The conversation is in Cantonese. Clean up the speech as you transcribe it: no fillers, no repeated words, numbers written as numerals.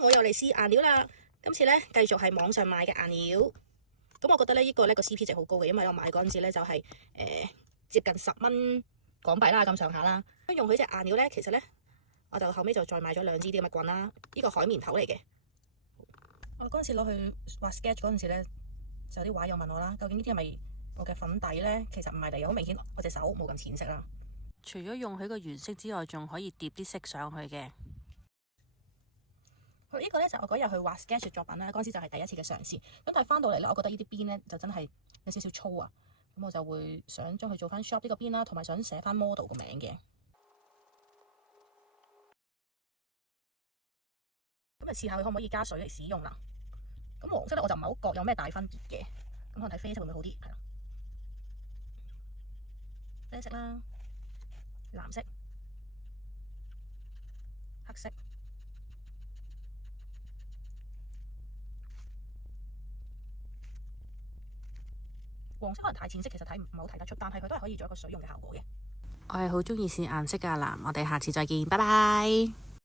我又嚟試顏料啦，今次咧繼續係網上買嘅顏料。咁我覺得咧呢個咧個 CP 值好高嘅，因為我買嗰陣時咧就係接近10蚊港幣啦咁上下啦。用佢隻顏料咧，其實咧我就後尾就再買咗2支啲咁嘅棍啦。呢個海綿頭嚟嘅。我嗰陣時攞去畫 sketch 嗰陣時咧，就有啲畫友問我啦，究竟呢啲係咪我嘅粉底咧？其實唔係嚟嘅，好明顯我隻手冇咁淺色啦。除咗用佢個原色之外，仲可以疊啲色上去嘅。呢個咧就我嗰日去畫 sketch 作品啦，嗰陣時就係第一次嘅嘗試。咁但係翻到嚟咧，我覺得呢啲邊咧就真係有少少粗啊。咁我就會想將佢做翻 shop 呢個邊啦，同埋想寫翻 model 個名嘅。咁啊，試下佢可唔可以加水嚟使用啦。咁黃色咧我就唔係好覺有咩大分別嘅。咁可能睇啡色會唔會好啲？係啦，啡色啦，藍色、黑色。黃色可能太淺色，其實唔係好睇得出，但係佢都係可以做一個水溶嘅效果嘅。我係好中意試顏色㗎，嗱，我哋下次再見，拜拜。